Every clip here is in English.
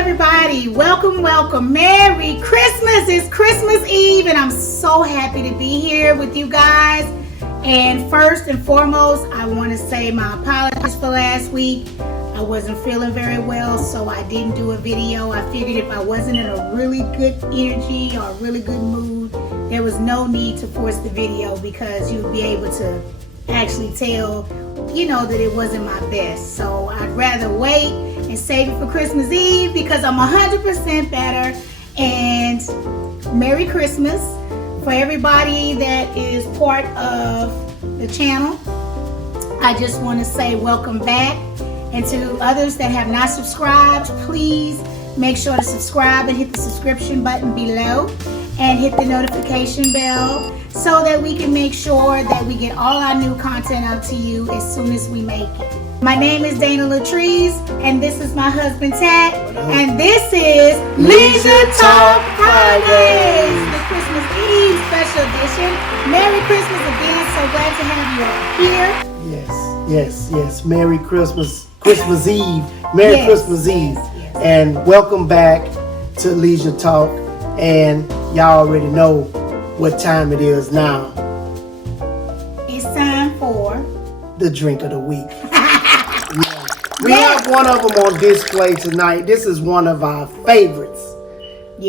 everybody. Welcome. Merry Christmas. It's Christmas Eve and I'm so happy to be here with you guys. And first and foremost, I want to say my apologies for last week. I wasn't feeling very well, so I didn't do a video. I figured if I wasn't in a really good energy or a really good mood, there was no need to force the video because you'd be able to actually tell, that it wasn't my best. So I'd rather wait and save it for Christmas Eve because I'm 100% better. And Merry Christmas for everybody that is part of the channel. I just want to say welcome back. And to others that have not subscribed, please make sure to subscribe and hit the subscription button below and hit the notification bell so that we can make sure that we get all our new content out to you as soon as we make it. My name is Latrize and this is my husband Tat, and this is Leisure Talk Fridays, the Christmas Eve special edition. Merry Christmas again, so glad to have you all here. Yes. Merry Christmas Eve. Merry Christmas Eve. Yes. And welcome back to Leisure Talk. And y'all already know what time it is now. It's time for the drink of the week. We have one of them on display tonight. This is one of our favorites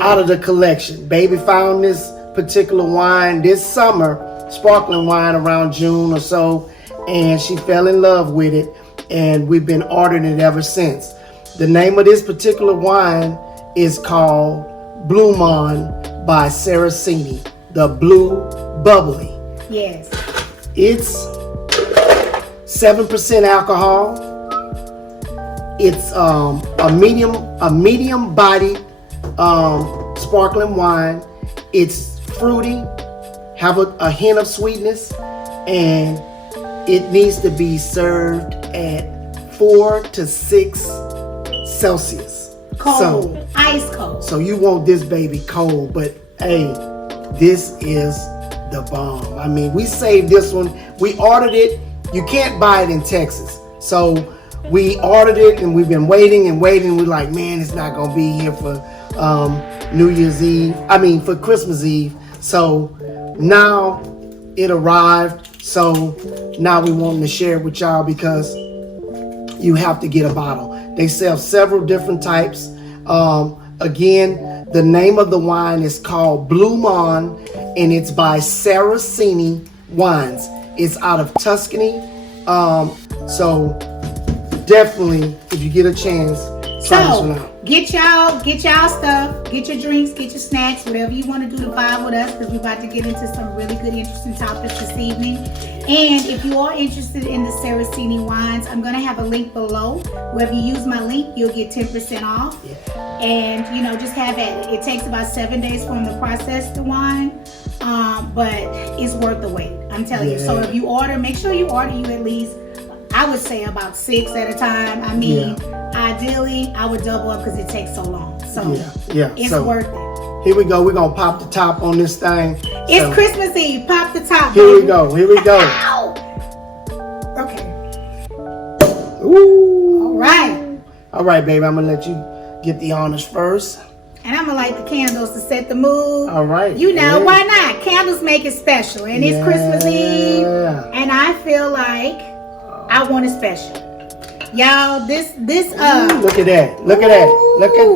out of the collection. Baby found this particular wine this summer, sparkling wine around June or so, and she fell in love with it, and we've been ordering it ever since. The name of this particular wine is called Blue Mon by Saraceni, the Blue Bubbly. Yes. It's 7% alcohol. It's a medium bodied sparkling wine. It's fruity, have a hint of sweetness, and it needs to be served at 4 to 6 Celsius. Cold, ice cold. So you want this baby cold, but hey, this is the bomb. I mean, we saved this one. We ordered it. You can't buy it in Texas. So we ordered it and we've been waiting. We're like, man, it's not gonna be here for for Christmas Eve. So now it arrived. So now we want to share it with y'all because you have to get a bottle. They sell several different types. Again, the name of the wine is called Blue Mon, and it's by Saraceni Wines. It's out of Tuscany. So definitely, if you get a chance, try this one out. Get y'all stuff, get your drinks, get your snacks, whatever you want to do to vibe with us, because we're about to get into some really good, interesting topics this evening. And if you are interested in the Saraceni wines, I'm going to have a link below. Wherever you use my link, you'll get 10% off. Yeah. And, just have at it. It takes about 7 days for them to process the wine, but it's worth the wait. I'm telling you. So if you order, make sure you order you at least, I would say about 6 at a time. I mean, ideally, I would double up because it takes so long. So it's worth it. Here we go. We're going to pop the top on this thing. It's Christmas Eve. Pop the top. Here we go. Ow! Okay. Ooh. All right, baby. I'm going to let you get the honors first. And I'm going to light the candles to set the mood. All right. Why not? Candles make it special. And it's Christmas Eve. And I feel like I want it special. Y'all, this look at that. Look at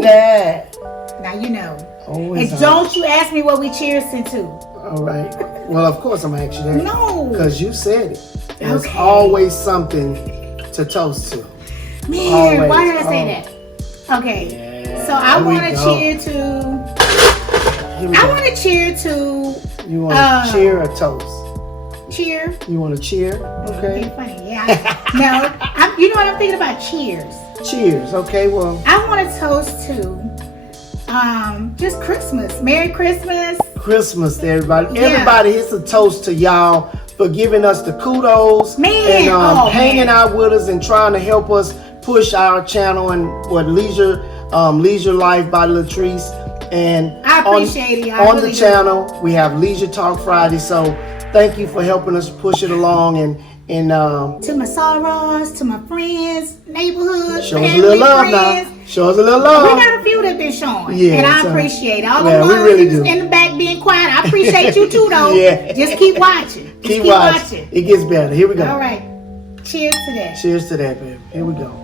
that. Now and don't you ask me what we cheersing to. All right. Well, of course I'm going to ask you that. No. Because you said it. There's always something to toast to. Man, why did I say that? Okay. Yeah, so I want to cheer to... You want to cheer or toast? Cheer. You want to cheer? Okay. Funny. Yeah. No. You know what I'm thinking about? Cheers. Cheers. Okay. Well. I want to toast to just Christmas. Merry Christmas. Christmas to everybody. Yeah. Everybody, it's a toast to y'all for giving us the kudos and hanging out with us and trying to help us push our channel and Leisure Life by Latrice. And I appreciate it. On the channel, we have Leisure Talk Friday. So thank you for helping us push it along and to my sorors, to my friends, neighborhood, show us a little love now. Show us a little love. We got a few really been showing. Yeah, and I appreciate it. All yeah, the we really ones do. in the back being quiet, I appreciate you too, though. Yeah. Just keep watching. Just keep watching. It gets better. Here we go. All right. Cheers to that. Cheers to that, baby. Here we go.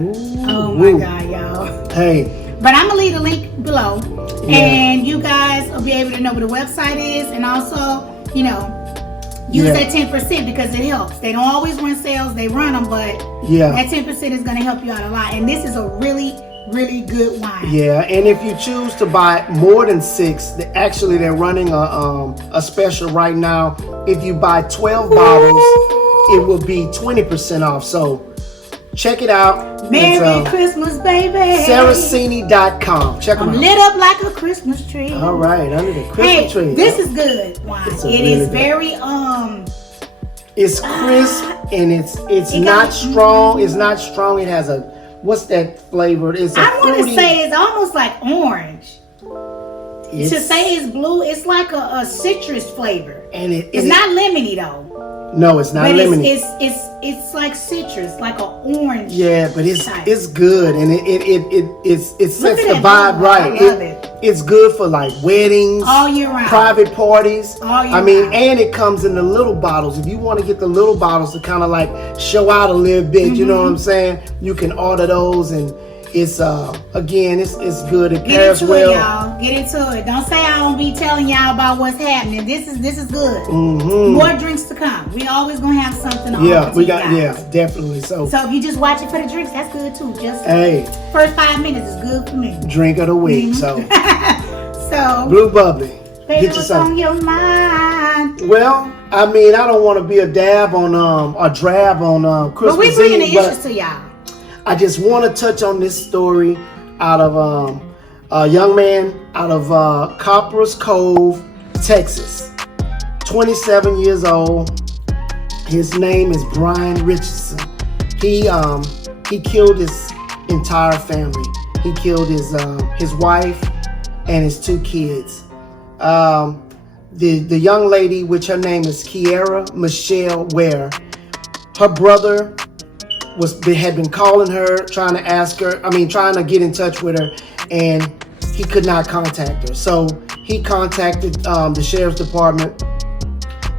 Ooh, Oh my God, y'all. Hey. But I'm gonna leave a link below, Yeah. and you guys will be able to know what the website is, and also, you know, use that 10% because it helps. They don't always run sales; they run them, but that 10% is gonna help you out a lot. And this is a really, really good wine. Yeah, and if you choose to buy more than 6, they're running a special right now. If you buy 12 bottles, it will be 20% off. So check it out. Merry Christmas, baby. Saraceni.com. Check them out. I'm lit up like a Christmas tree. All right, under the Christmas tree. This is good wine. It is very It's crisp and it's not strong. It's not strong. It has a what's that flavor? It's a I want fruity. to say it's almost like orange. To say it's blue, it's like a citrus flavor. And it's not lemony though. No, it's not lemony. It's like citrus, like an orange. Yeah, but it's good and it sets the vibe bottle. right. I love it. It's good for like weddings, all year round, private parties. All year round. And it comes in the little bottles. If you want to get the little bottles to kind of like show out a little bit, you know what I'm saying? You can order those, and it's again, it's good. It pairs well. Y'all. Get into it. Don't say I don't be telling y'all about what's happening. This is good. Mm-hmm. More drinks to come. We always gonna have something on. Yeah, we got definitely. So if you just watch it for the drinks, that's good too. Just first 5 minutes is good for me. Drink of the week. So Blue Bubbly. Baby, what's on your mind? Well, I mean, I don't want to be a drab on Christmas But we bringing the Eve, issues to y'all. I just want to touch on this story out of a young man out of Copper's Cove, Texas, 27 years old. His name is Brian Richardson. He killed his entire family. He killed his wife and his 2 kids. The young lady, which her name is Kiera Michelle Ware, her brother had been calling her, trying to get in touch with her, and he could not contact her. So he contacted the sheriff's department,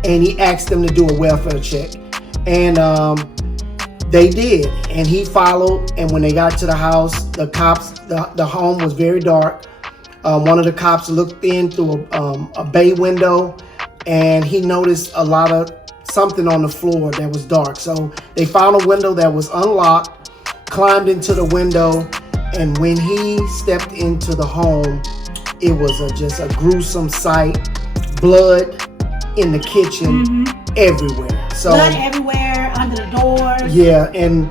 and he asked them to do a welfare check, and they did. And he followed, and when they got to the house, the cops, the home was very dark. One of the cops looked in through a bay window, and he noticed a lot of something on the floor that was dark. So they found a window that was unlocked, climbed into the window, and when he stepped into the home, it was just a gruesome sight. Blood in the kitchen, everywhere. So blood everywhere, under the doors. Yeah, and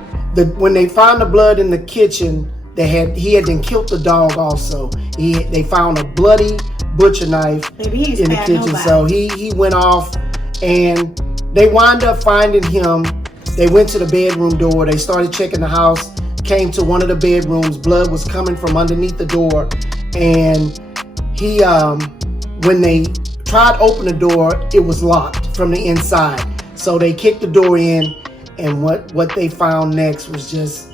when they found the blood in the kitchen, he had then killed the dog also. They found a bloody butcher knife in the kitchen. Nobody. So he went off, and they wound up finding him. They went to the bedroom door. They started checking the house, came to one of the bedrooms. Blood was coming from underneath the door. And he, when they tried to open the door, it was locked from the inside. So they kicked the door in, and what they found next was just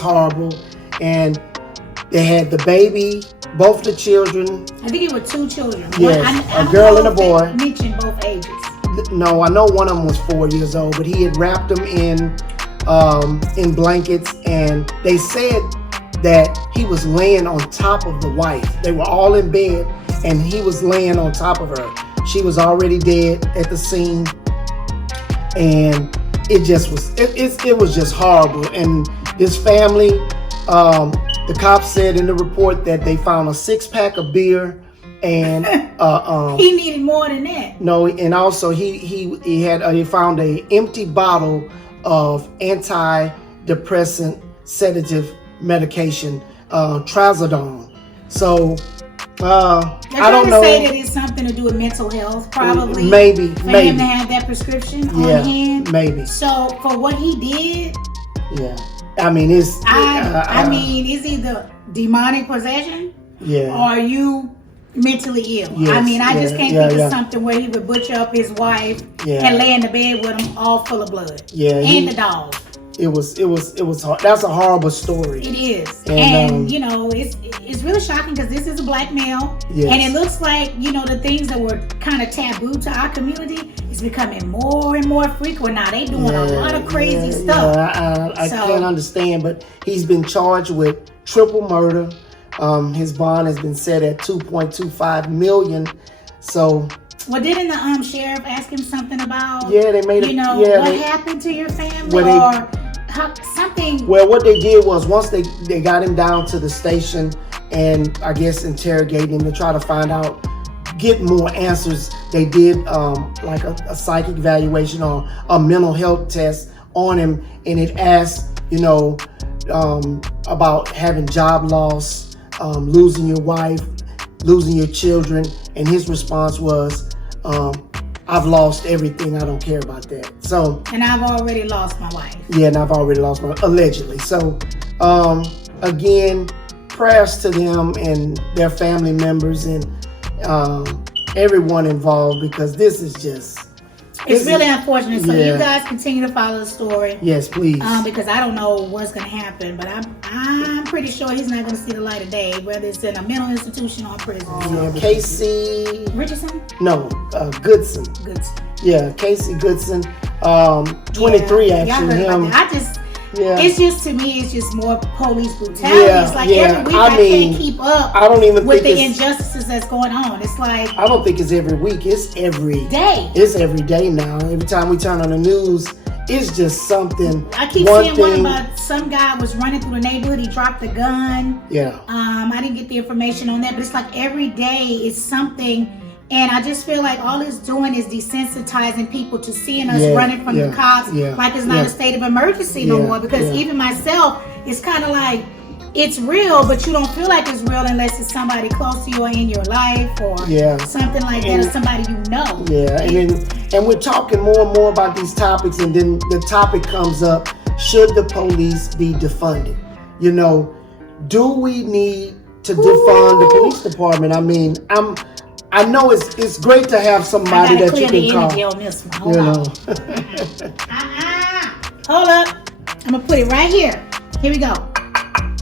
horrible. And they had the baby, both the children. I think it were 2 children. Yes, a girl and a boy. Mentioned both ages. No, I know one of them was 4 years old, but he had wrapped them in blankets, and they said that he was laying on top of the wife. They were all in bed, and he was laying on top of her. She was already dead at the scene, and it was just horrible. And this family, the cops said in the report that they found a 6-pack of beer, and he needed more than that. No, and also he found a empty bottle of antidepressant sedative medication, trazodone. So I don't know. Say that it's something to do with mental health, probably. Maybe him to have that prescription on hand. Maybe. So for what he did, I mean it's. I mean, it's either demonic possession, or you mentally ill. Yes, I mean, I just can't think of something where he would butcher up his wife and lay in the bed with him all full of blood. Yeah, and the dog. it was hard. That's a horrible story. It is, and you know, it's really shocking because this is a black male, yes. and it looks like, you know, the things that were kind of taboo to our community is becoming more and more frequent now. They doing a lot of crazy stuff. I can't understand, but he's been charged with triple murder. His bond has been set at $2.25 million. So. Well, didn't the sheriff ask him something about? Yeah, they made what happened to your family something? Well, what they did was once they got him down to the station and I guess interrogating him to try to find out, get more answers. They did like a psychic evaluation or a mental health test on him, and it asked, you know, about having job loss, losing your wife, losing your children, and his response was, I've lost everything. I don't care about that. So, and I've already lost my wife. Yeah, and I've already lost my, allegedly. So, again, prayers to them and their family members and everyone involved, because this is just. It's really unfortunate. So you guys continue to follow the story. Yes, please. Because I don't know what's going to happen, but I'm pretty sure he's not going to see the light of day, whether it's in a mental institution or prison. Yeah, Casey Richardson? No, Goodson. Yeah, Casey Goodson. 23 actually. Him. It's just, to me, it's just more police brutality. It's like every week I can't keep up with the injustices that's going on. It's like, I don't think it's every week. It's every day. It's every day now. Every time we turn on the news, it's just something. I keep seeing one about some guy was running through the neighborhood. He dropped a gun. Yeah. I didn't get the information on that, but it's like every day is something. And I just feel like all it's doing is desensitizing people to seeing us running from the cops like it's not a state of emergency no more. Because even myself, it's kind of like, it's real, but you don't feel like it's real unless it's somebody close to you or in your life or something like that, or somebody you know. Yeah, and we're talking more and more about these topics, and then the topic comes up, should the police be defunded? You know, do we need to defund the police department? I mean, I know it's great to have somebody that you can call. On this one. Hold on. Hold up. I'm gonna put it right here. Here we go.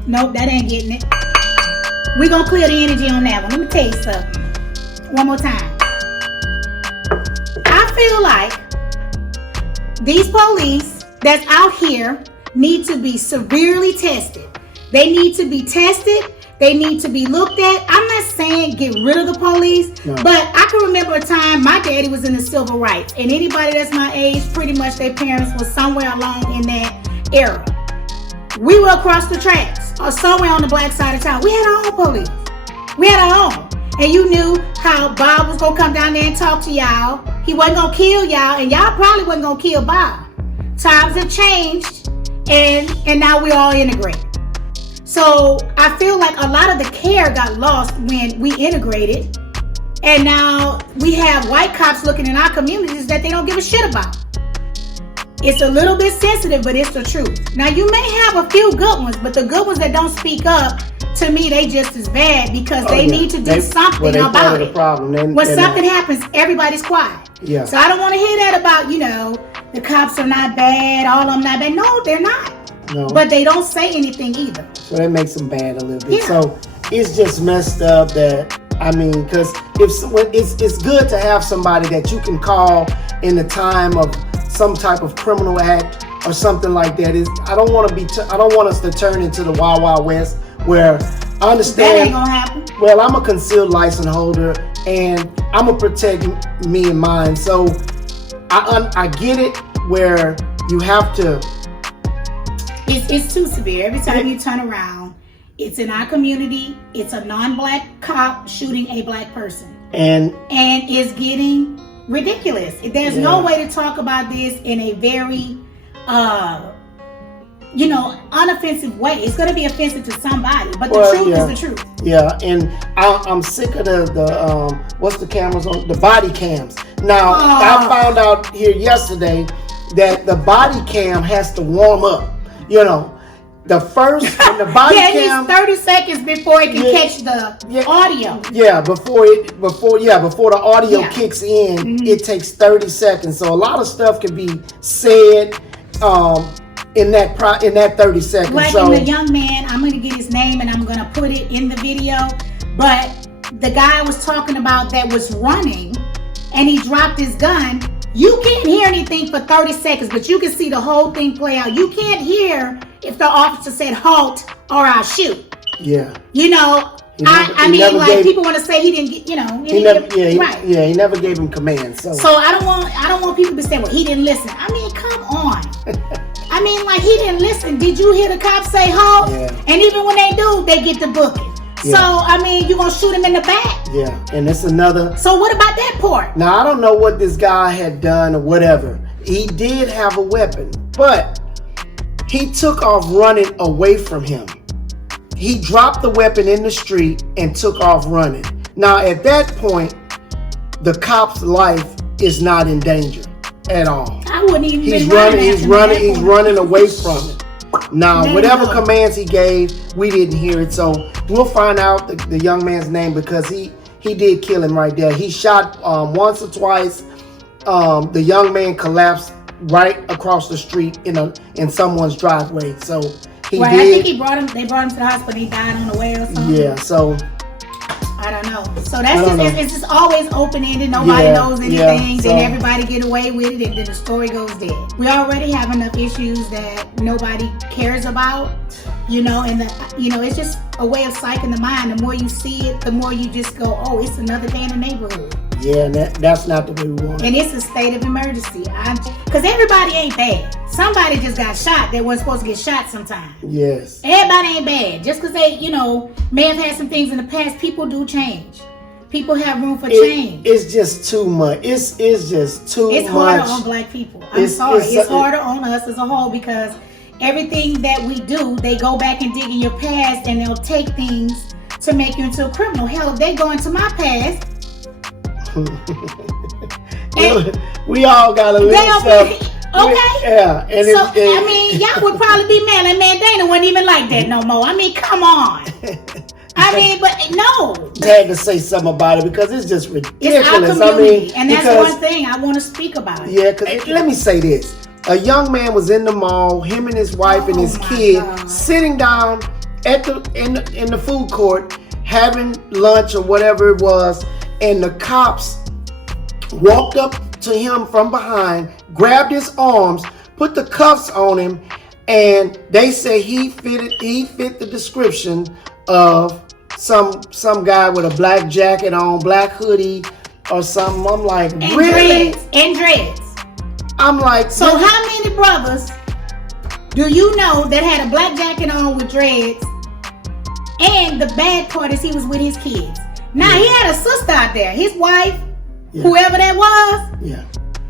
Nope, that ain't getting it. We're gonna clear the energy on that one. Let me tell you something. One more time. I feel like these police that's out here need to be severely tested. They need to be tested. They need to be looked at. I'm not saying get rid of the police, but I can remember a time my daddy was in the civil rights, and anybody that's my age, pretty much their parents was somewhere along in that era. We were across the tracks or somewhere on the black side of town. We had our own police. We had our own. And you knew how Bob was going to come down there and talk to y'all. He wasn't going to kill y'all, and y'all probably wasn't going to kill Bob. Times have changed, and now we're all integrated. So I feel like a lot of the care got lost when we integrated, and now we have white cops looking in our communities that they don't give a shit about. It's a little bit sensitive, but it's the truth. Now you may have a few good ones, but the good ones that don't speak up, to me, they just as bad because they need to do something about it. When something happens, everybody's quiet. Yeah. So I don't want to hear that about, you know, the cops are not bad, all of them not bad. No, they're not. No. But they don't say anything either. So that makes them bad a little bit. Yeah. So it's just messed up that, I mean, because it's good to have somebody that you can call in the time of some type of criminal act or something like that. I don't want us to turn into the Wild Wild West where I understand. That ain't gonna happen. Well, I'm a concealed license holder and I'm gonna protect me and mine. So I get it where you have to. It's too severe. Every time you turn around, it's in our community. It's a non-black cop shooting a black person, and it's getting ridiculous. There's no way to talk about this in a very, unoffensive way. It's going to be offensive to somebody, but the truth is the truth. Yeah, and I'm sick of the what's the cameras on? The body cams. Now I found out here yesterday that the body cam has to warm up. You know, the first when the body cam, it needs 30 seconds before it can catch the audio. Yeah, before the audio kicks in, it takes 30 seconds. So a lot of stuff can be said in that 30 seconds. Like in the young man, I'm going to get his name and I'm going to put it in the video. But the guy was talking about that was running and he dropped his gun. You can't hear anything for 30 seconds, but you can see the whole thing play out. You can't hear if the officer said halt or I'll shoot. Yeah. You know, people want to say he didn't get, you know, he never gave him command. So I don't want people to say, well, he didn't listen. I mean, come on. I mean, like, he didn't listen. Did you hear the cops say halt? Yeah. And even when they do, they get the booking. Yeah. So, I mean, you're going to shoot him in the back? Yeah, and it's another... So what about that part? Now, I don't know what this guy had done or whatever. He did have a weapon, but he took off running away from him. He dropped the weapon in the street and took off running. Now, at that point, the cop's life is not in danger at all. I wouldn't even He's running away from it. Now, whatever commands he gave, we didn't hear it. So we'll find out the young man's name because he did kill him right there. He shot once or twice. The young man collapsed right across the street in someone's driveway. So he did. I think they brought him to the hospital. He died on the way or something. Yeah. So I don't know. So that's it's just always open-ended. Nobody knows anything. Then everybody get away with it, and then the story goes dead. We already have enough issues that nobody cares about, you know. And it's just a way of psyching the mind. The more you see it, the more you just go, oh, it's another day in the neighborhood. Yeah, and that's not the way we want it. And it's a state of emergency. Because everybody ain't bad. Somebody just got shot that wasn't supposed to get shot sometime. Yes. Everybody ain't bad. Just because they, may have had some things in the past, people do change. People have room for change. It's just too much. It's just too much. It's harder on black people. I'm sorry. It's harder on us as a whole because everything that we do, they go back and dig in your past and they'll take things to make you into a criminal. Hell, if they go into my past, we all got a little stuff. Okay. Yeah. And y'all would probably be mad. Like, man, Dana wasn't even like that no more. I mean, come on. But no. I had to say something about it because it's just ridiculous. It's our community, and that's one thing I want to speak about. Yeah, because let me say this. A young man was in the mall, him and his wife and his kid, sitting down at in the food court, having lunch or whatever it was, and the cops walked up to him from behind, grabbed his arms, put the cuffs on him, and they say he fit the description of some guy with a black jacket on, black hoodie or something. I'm like, really? And dreads. I'm like, so how many brothers do you know that had a black jacket on with dreads? And the bad part is he was with his kids. Now he had a sister out there, his wife, whoever that was.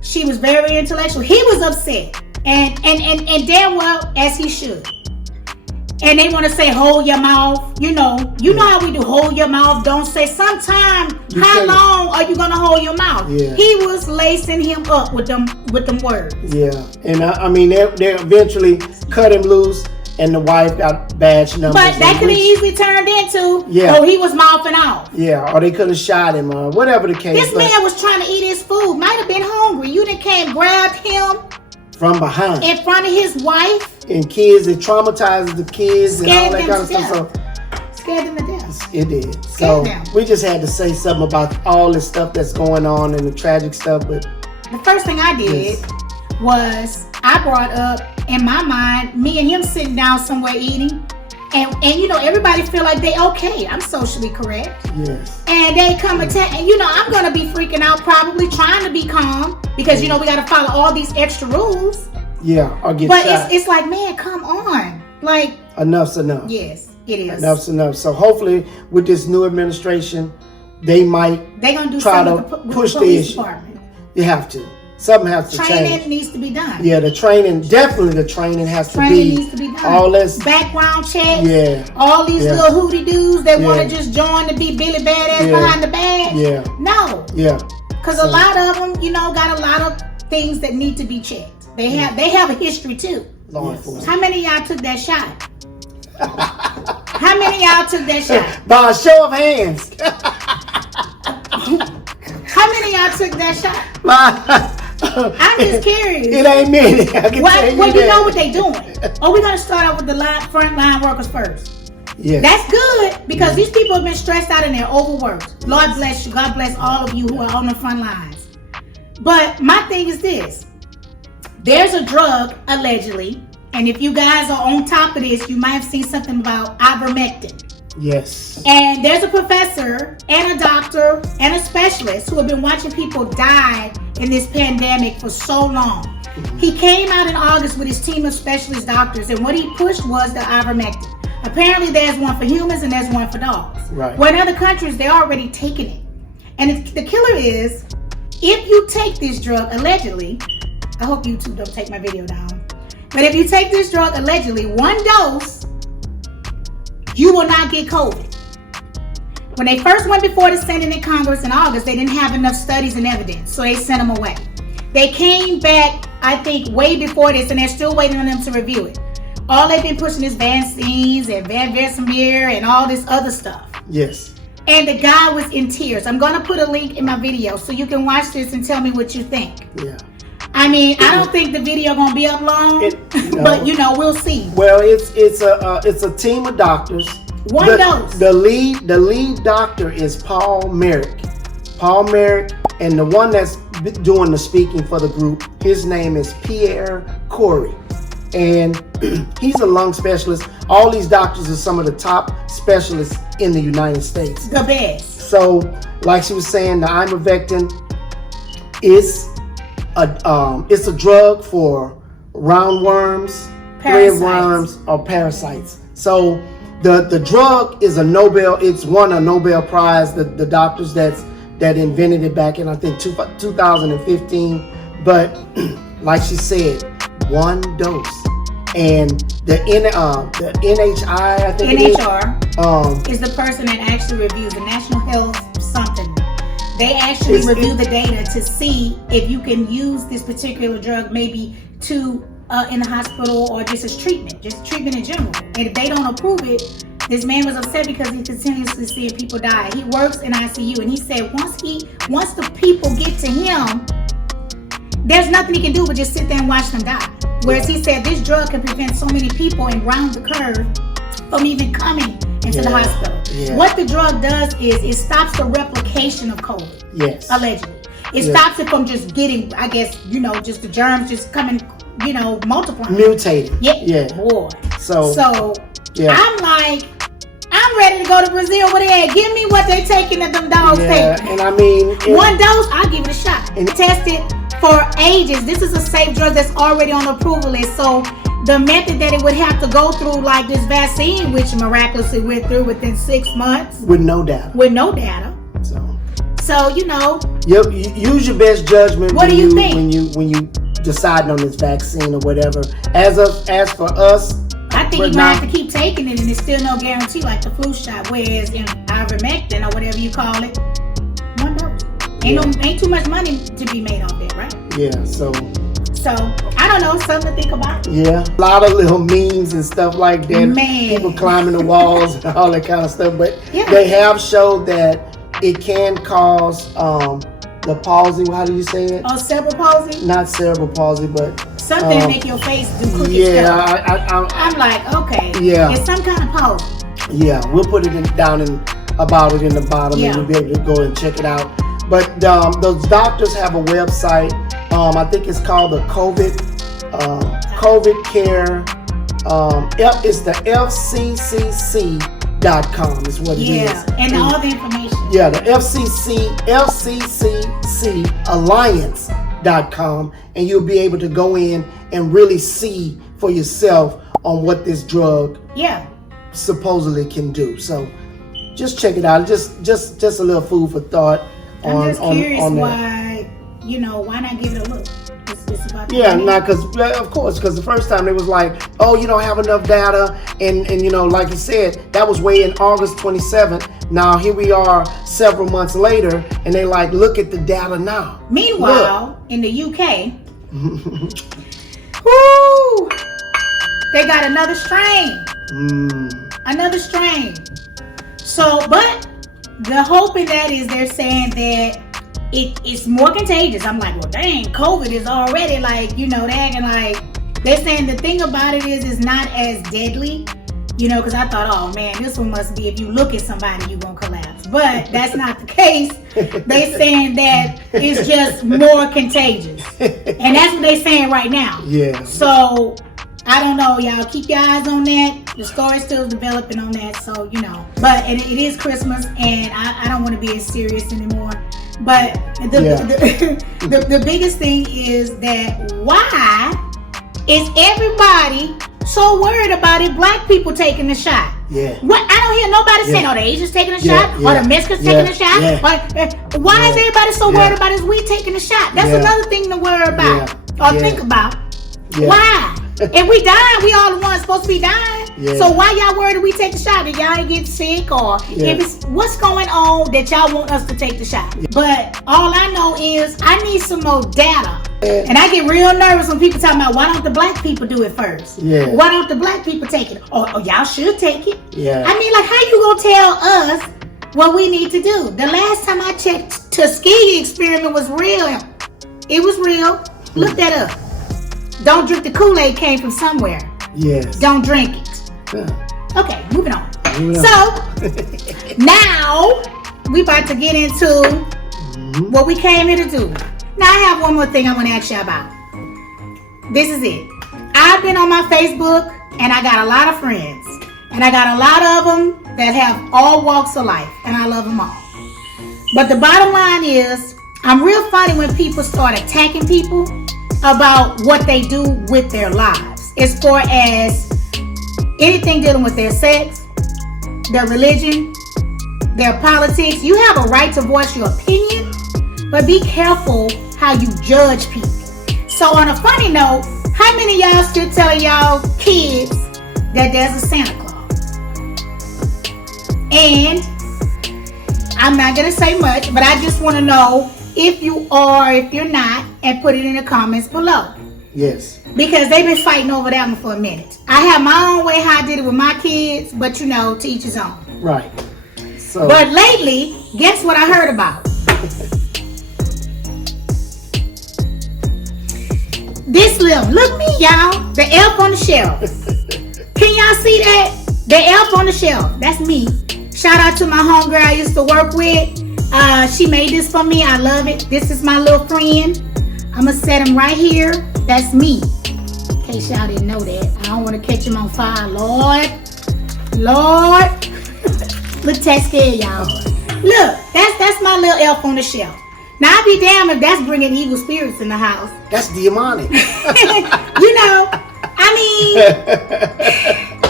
She was very intellectual. He was upset, and damn well as he should. And they want to say, hold your mouth. You know how we do, hold your mouth, don't say. Sometime, how long are you gonna hold your mouth? Yeah. He was lacing him up with them words. Yeah, and they eventually cut him loose. And the wife got badge numbers. But that could have easily turned into, he was mouthing off. Yeah, or they could have shot him or whatever the case. This man was trying to eat his food. Might have been hungry. You done came, grabbed him. From behind. In front of his wife. And kids, it traumatizes the kids and all that kind of stuff. So, scared them to death. It did. So we just had to say something about all this stuff that's going on and the tragic stuff. But the first thing I did was I brought up, in my mind, me and him sitting down somewhere eating, and everybody feel like they okay. I'm socially correct. Yes. And they come attack, and I'm gonna be freaking out, probably trying to be calm because we gotta follow all these extra rules. Yeah, or get shot. But it's like, man, come on, like enough's enough. Yes, it is. Enough's enough. So hopefully, with this new they're gonna do try to push the issue. Department. You have to. Something has to change. Training needs to be done. Yeah, the training has to be. Training needs to be done. All this background checks. Yeah. All these little hootie dudes that want to just join to be Billy Badass behind the badge. Yeah. No. Yeah. Because a lot of them, got a lot of things that need to be checked. They have a history too. How many of y'all took that shot? How many of y'all took that shot? By a show of hands. How many of y'all took that shot? I'm just curious. It ain't many. I can tell you well, you that. know what they doing. Are we gonna start out with the front line workers first? Yes. That's good because these people have been stressed out and they're overworked. Lord bless you. God bless all of you who are on the front lines. But my thing is this. There's a drug, allegedly, and if you guys are on top of this, you might have seen something about ivermectin. Yes. And there's a professor and a doctor and a specialist who have been watching people die in this pandemic for so long. Mm-hmm. He came out in August with his team of specialist doctors, and what he pushed was the ivermectin. Apparently, there's one for humans and there's one for dogs. Right. Well, in other countries, they're already taking it. And the killer is, if you take this drug, allegedly, I hope YouTube don't take my video down, but if you take this drug, allegedly, one dose, you will not get COVID. When they first went before the Senate and Congress in August, they didn't have enough studies and evidence, so they sent them away. They came back, I think, way before this, and they're still waiting on them to review it. All they've been pushing is vaccines and Vanversmeer and all this other stuff. Yes. And the guy was in tears. I'm going to put a link in my video so you can watch this and tell me what you think. Yeah. I mean, I don't think the video going to be up long, but we'll see. Well, it's a team of doctors. One dose. The lead doctor is Paul Merrick. Paul Merrick, and the one that's doing the speaking for the group, his name is Pierre Corey. And he's a lung specialist. All these doctors are some of the top specialists in the United States. The best. So, like she was saying, the ivermectin is it's a drug for roundworms, threadworms, or parasites. So the drug is it's won a Nobel Prize. The doctors that invented it back in, I think, 2015. But like she said, one dose. And the NHI, I think NHR is the person that actually reviews the National Health something. They actually review the data to see if you can use this particular drug maybe to in the hospital or just as treatment in general. And if they don't approve it, this man was upset because he's continuously seeing people die. He works in ICU, and he said once the people get to him, there's nothing he can do but just sit there and watch them die. Whereas he said this drug can prevent so many people and round the curve from even coming into the hospital. Yeah. What the drug does is it stops the replication of COVID. Yes. Allegedly. It stops it from just getting, I guess, just the germs just coming, multiplying. Mutating. Yeah. Boy. So I'm ready to go to Brazil with it. Give me what they taking at them dogs taking. And I mean, one dose, I'll give it a shot. And tested for ages. This is a safe drug that's already on the approval list. So the method that it would have to go through, like this vaccine, which miraculously went through within 6 months. With no data. So use your best judgment. What do you think? When you deciding on this vaccine or whatever. As for us, I think you might have to keep taking it, and there's still no guarantee like the flu shot. Whereas in ivermectin or whatever you call it, one dose. Ain't too much money to be made off there, right? Yeah. So I don't know, something to think about. Yeah, a lot of little memes and stuff like that. Man. People climbing the walls and all that kind of stuff. But they have showed that it can cause the palsy. How do you say it? Oh, cerebral palsy? Not cerebral palsy, but something make your face do crooked stuff. I'm like, okay. Yeah. It's some kind of palsy. Yeah, we'll put it down about it in the bottom, and you'll be able to go and check it out. But those doctors have a website. I think it's called the COVID Care. It's the FLCCC.com is what it is. Yeah, and all the information. Yeah, the FLCCC Alliance.com, and you'll be able to go in and really see for yourself on what this drug supposedly can do. So just check it out. Just a little food for thought. I'm just curious why not give it a look? It's about because the first time it was like, oh, you don't have enough data, and like you said, that was way in August 27th. Now here we are several months later, and they like, look at the data now. Meanwhile, in the UK, whoo, they got another strain. Another strain. So, but the hope in that is they're saying that it's more contagious. I'm like, well, dang, COVID is already like, you know, they're saying the thing about it is it's not as deadly, you know, because I thought, oh man, this one must be if you look at somebody, you're going to collapse. But that's not the case. They're saying that it's just more contagious. And that's what they're saying right now. Yeah. So, I don't know, y'all. Keep your eyes on that. The story's still developing on that, so, you know. But it is Christmas, and I don't want to be as serious anymore. But the biggest thing is that why is everybody so worried about it? Black people taking the shot. Yeah. What? I don't hear nobody saying, "Oh, the Asians taking a shot," or the Mexicans taking a shot. Or, why is everybody so worried about is we taking a shot? That's another thing to worry about or think about. Yeah. Why? If we die, we all the ones supposed to be dying. Yeah. So why y'all worried if we take the shot? If y'all ain't get sick, or if it's what's going on that y'all want us to take the shot? Yeah. But all I know is I need some more data. Yeah. And I get real nervous when people talk about why don't the black people do it first? Yeah. Why don't the black people take it? Or y'all should take it. Yeah. I mean, like, how you gonna tell us what we need to do? The last time I checked, Tuskegee experiment was real. It was real. Look that up. Don't drink the Kool-Aid came from somewhere. Yes. Don't drink it. Yeah. Okay, moving on. So, now, we about to get into what we came here to do. Now, I have one more thing I want to ask you about. This is it. I've been on my Facebook, and I got a lot of friends. And I got a lot of them that have all walks of life, and I love them all. But the bottom line is, I'm real funny when people start attacking people about what they do with their lives, as far as anything dealing with their sex, their religion, their politics. You have a right to voice your opinion, but be careful how you judge people. So on a funny note, how many of y'all still telling y'all kids that there's a Santa Claus? And I'm not gonna say much, but I just want to know if you are, if you're not, and put it in the comments below. Yes. Because they've been fighting over that one for a minute. I have my own way how I did it with my kids, but you know, to each his own. Right. So. But lately, guess what I heard about? This little, look me y'all, the elf on the shelf. Can y'all see that? The elf on the shelf, that's me. Shout out to my homegirl I used to work with. She made this for me. I love it. This is my little friend. I'm going to set him right here. That's me. In case y'all didn't know that. I don't want to catch him on fire. Lord. Look, that's scared, y'all. Look, that's my little elf on the shelf. Now, I'll be damned if that's bringing evil spirits in the house. That's demonic. You know, I mean,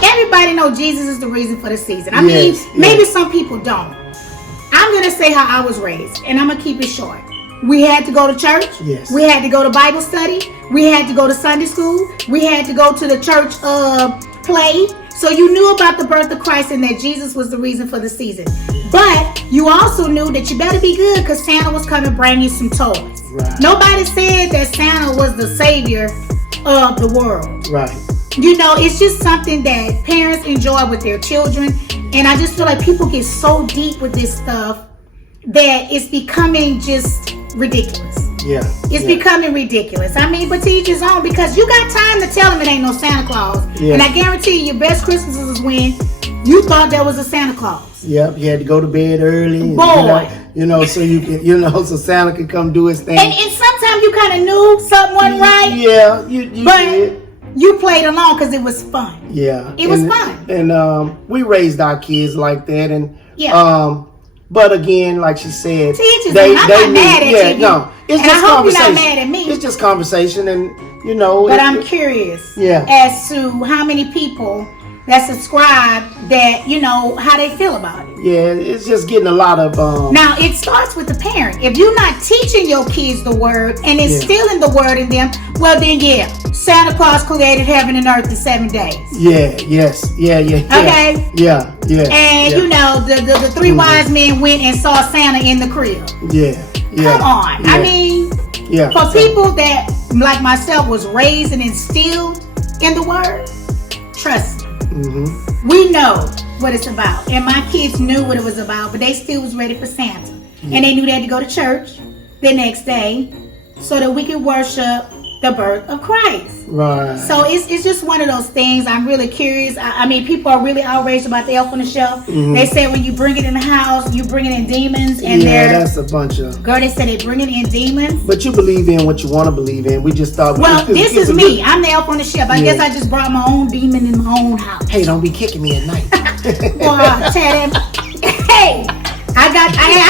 everybody know Jesus is the reason for the season. I mean, maybe some people don't. I'm going to say how I was raised, and I'm going to keep it short. We had to go to church. Yes. We had to go to Bible study. We had to go to Sunday school. We had to go to the church play. So you knew about the birth of Christ and that Jesus was the reason for the season. But you also knew that you better be good because Santa was coming to bring you some toys. Right. Nobody said that Santa was the savior of the world. Right. You know, it's just something that parents enjoy with their children. And I just feel like people get so deep with this stuff that it's becoming just ridiculous. Yeah. It's becoming ridiculous. I mean, but to each his own, because you got time to tell them it ain't no Santa Claus. Yeah. And I guarantee you, your best Christmases is when you thought there was a Santa Claus. Yep, you had to go to bed early. Boy. You know, so you can, so Santa could come do his thing. And sometimes you kind of knew something wasn't right. Yeah, you did. You played along because it was fun. Yeah. It was fun. And we raised our kids like that. And but again, like she said, I'm not mad at you. No, it's just conversation. I hope you're not mad at me. It's just conversation, and you know. But I'm curious as to how many people that subscribe that, you know, how they feel about it. Yeah, it's just getting a lot of... Now, it starts with the parent. If you're not teaching your kids the word and instilling the word in them, well then, Santa Claus created heaven and earth in 7 days. Yeah, yes, yeah. Okay? Yeah. And, you know, the three wise men went and saw Santa in the crib. Yeah. Come on. I mean, for people that, like myself, was raised and instilled in the word, trust me. Mm-hmm. We know what it's about, and my kids knew what it was about, but they still was ready for Santa, and they knew they had to go to church, the next day so that we can worship the birth of Christ. Right. So it's just one of those things. I'm really curious. I mean, people are really outraged about the elf on the shelf. Mm-hmm. They say when you bring it in the house, you bring it in demons. And that's a bunch of... Girl, they say they bring it in demons. But you believe in what you want to believe in. We just thought... Well, this is me. I'm the elf on the shelf. I guess I just brought my own demon in my own house. Hey, don't be kicking me at night. Well, Tat, hey... I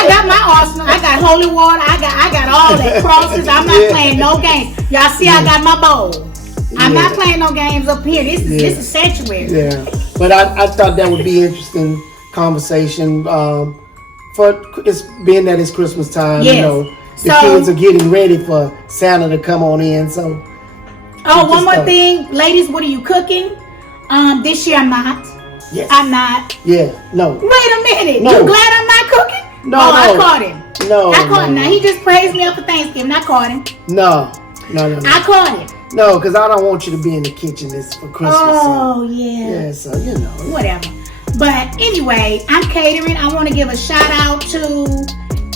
got my arsenal. I got holy water. I got all that crosses. I'm not playing no games. Y'all see, I got my bowl. I'm not playing no games up here. This is sanctuary. Yeah, but I thought that would be interesting conversation. For it's being that it's Christmas time, you know, the kids are getting ready for Santa to come on in. So, one more thing, ladies, what are you cooking? This year I'm not. Yes. I'm not. Yeah, no. Wait a minute. No. You glad I'm not cooking? No, I caught him. No. I caught him. Now, he just praised me up for Thanksgiving. I caught him. No. I caught him. No, because I don't want you to be in the kitchen this for Christmas. Oh, yeah. Yeah, so, you know. Whatever. But anyway, I'm catering. I want to give a shout out to,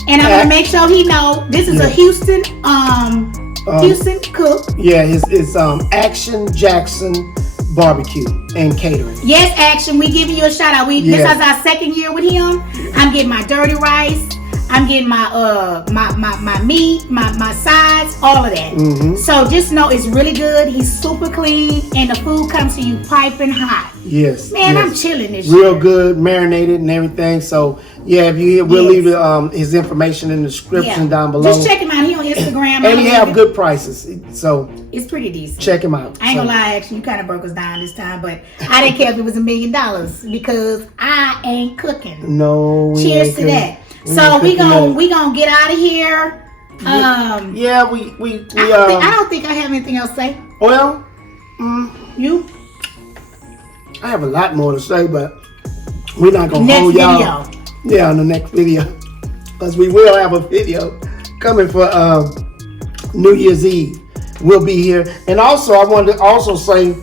and I'm going to make sure he know, this is a Houston cook. Yeah, it's Action Jackson Barbecue and Catering. Yes, Action. We giving you a shout out. This is our second year with him. I'm getting my dirty rice. I'm getting my meat, my sides, all of that. Mm-hmm. So just know it's really good. He's super clean, and the food comes to you piping hot. Yes, man, I'm chilling this real year. Good, marinated and everything. So yeah, if you hear, we'll leave his information in the description down below. Just check him out. He on Instagram, and he have good prices. So it's pretty decent. Check him out. I ain't gonna lie, actually, you kind of broke us down this time, but I didn't care if it was $1 million because I ain't cooking. No, cheers to that. So we gonna get out of here. I don't think I have anything else to say. Well, you? I have a lot more to say, but we're not gonna hold y'all. Yeah, on the next video, because we will have a video coming for New Year's Eve. We'll be here, and also I wanted to also say,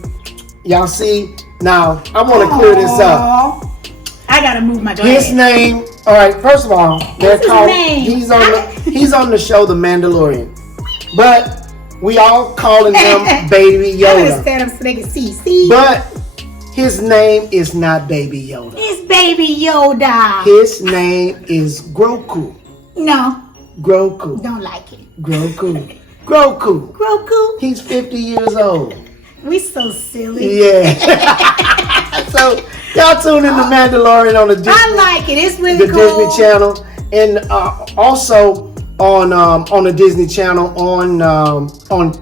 y'all see now. I want to clear this up. I gotta move my glass. His name. All right. First of all, he's on the show The Mandalorian, but we all calling him Baby Yoda. I'm gonna stand up so they can see. But his name is not Baby Yoda. It's Baby Yoda. His name is Grogu. No. Grogu. Don't like it. Grogu. He's 50 years old. We so silly. Yeah. So y'all tune in to Mandalorian on the Disney. I like it. It's really cool. The Disney Channel, and also on the Disney Channel on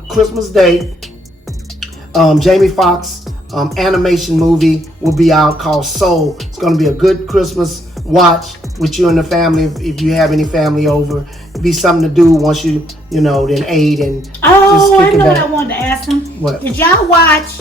Christmas Day, Jamie Foxx animation movie will be out called Soul. It's going to be a good Christmas watch with you and the family. If you have any family over, it'd be something to do once you then ate and just kick it back. What I wanted to ask him. What? Did y'all watch?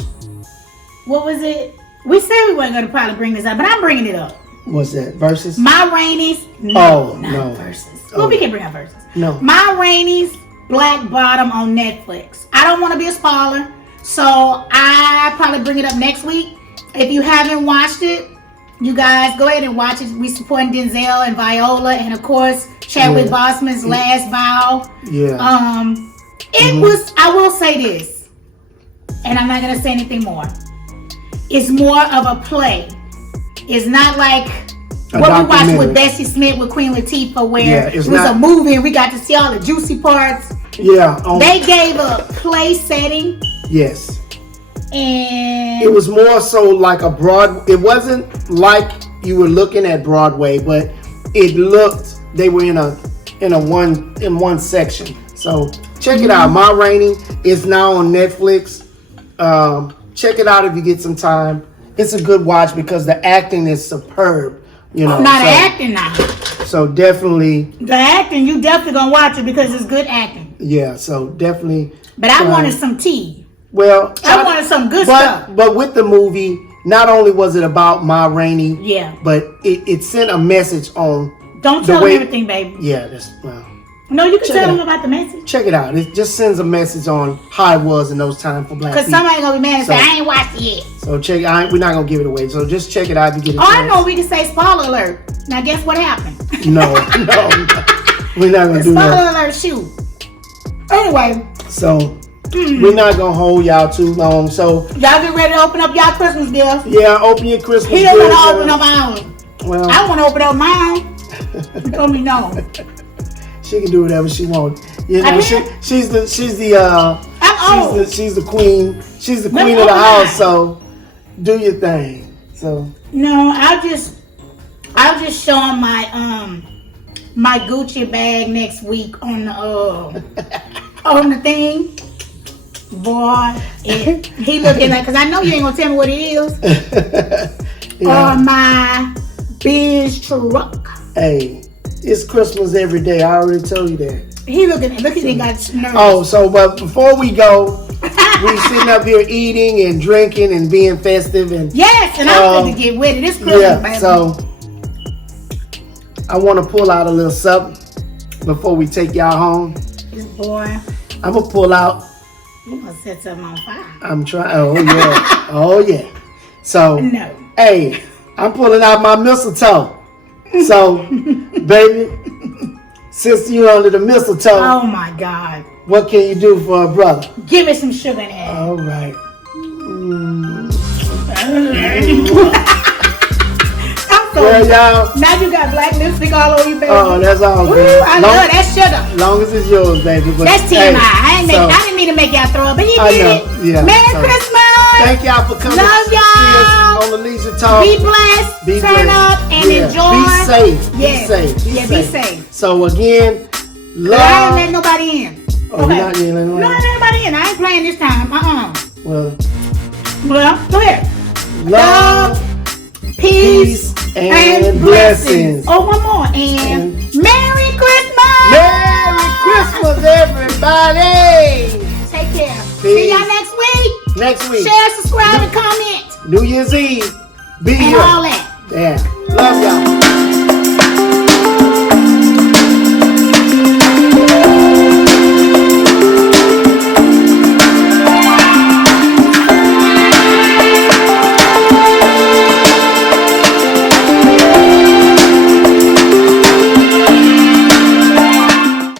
What was it? We said we weren't going to probably bring this up, but I'm bringing it up. What's that? Versus? My Rainey's. No. Versus. Well, we can bring up Versus. No. My Rainey's Black Bottom on Netflix. I don't want to be a spoiler, so I probably bring it up next week. If you haven't watched it, you guys go ahead and watch it. We supporting Denzel and Viola, and of course Chadwick Boseman's last vow. Yeah. It was. I will say this, and I'm not gonna say anything more. It's more of a play. It's not like what we watched with Bessie Smith with Queen Latifah, where it was a movie and we got to see all the juicy parts. Yeah. They gave a play setting. Yes. And it was more so like a it wasn't like you were looking at Broadway, but it looked they were in one section. So check it out. Ma Rainey is now on Netflix. Check it out if you get some time. It's a good watch because the acting is superb. Acting now. So definitely the acting, you definitely gonna watch it because it's good acting. Yeah, so definitely. But I wanted some tea. Well, I wanted some good stuff. But with the movie, not only was it about Ma Rainey, but it sent a message on. Don't tell them everything, baby. Yeah, that's well. No, you can tell them about the message. Check it out. It just sends a message on how it was in those times for Black people. Because somebody gonna be mad and say, I ain't watched it yet. So we're not gonna give it away. So just check it out if you get it. I know we can say spoiler alert. Now guess what happened? No. We're not gonna do that. Spoiler alert, shoot. Anyway. So we're not gonna hold y'all too long. So y'all get ready to open up y'all Christmas gifts. Yeah, open your Christmas gifts. He don't want to open up ours. Well, I want to open up mine. You told me no. She can do whatever she wants. You know, she's the queen. She's the queen of the house. So do your thing. So no, I'll just show him my Gucci bag next week on the on the thing. Boy, he looking like, because I know you ain't gonna tell me what it is. Yeah. On my Biz truck. Hey, it's Christmas every day. I already told you that. He look at he got nervous. Oh, so but before we go, we sitting up here eating and drinking and being festive and yes, and I'm going to get with it. It's Christmas, yeah. baby. So I want to pull out a little something before we take y'all home. This boy, I'm gonna pull out. You gonna set something on fire? I'm trying. Oh yeah. Oh yeah. So no. Hey, I'm pulling out my mistletoe. So, baby, since you're under the mistletoe, oh my God, what can you do for a brother? Give me some sugar in there. All right. Well, y'all. Now you got black lipstick all over you, baby. Oh, that's all good. Ooh, I love that sugar. As long as it's yours, baby. But, that's TMI. I didn't mean to make y'all throw up, but he did it. Yeah. Merry Christmas. Thank y'all for coming. Love y'all. On the Leisure Talk. Be blessed. Turn up and enjoy. Be safe. Yes. Be safe. Be safe. So again, love. I ain't letting nobody in. Oh, okay. Not letting nobody in? No, I ain't letting nobody in. I ain't playing this time. Well, go ahead. Love, peace, and blessings. Oh, one more. And Merry Christmas. Merry Christmas, everybody. Take care. Peace. See y'all next week. Next week. Share, subscribe, and comment. New Year's Eve. Be and here. all that. Yeah.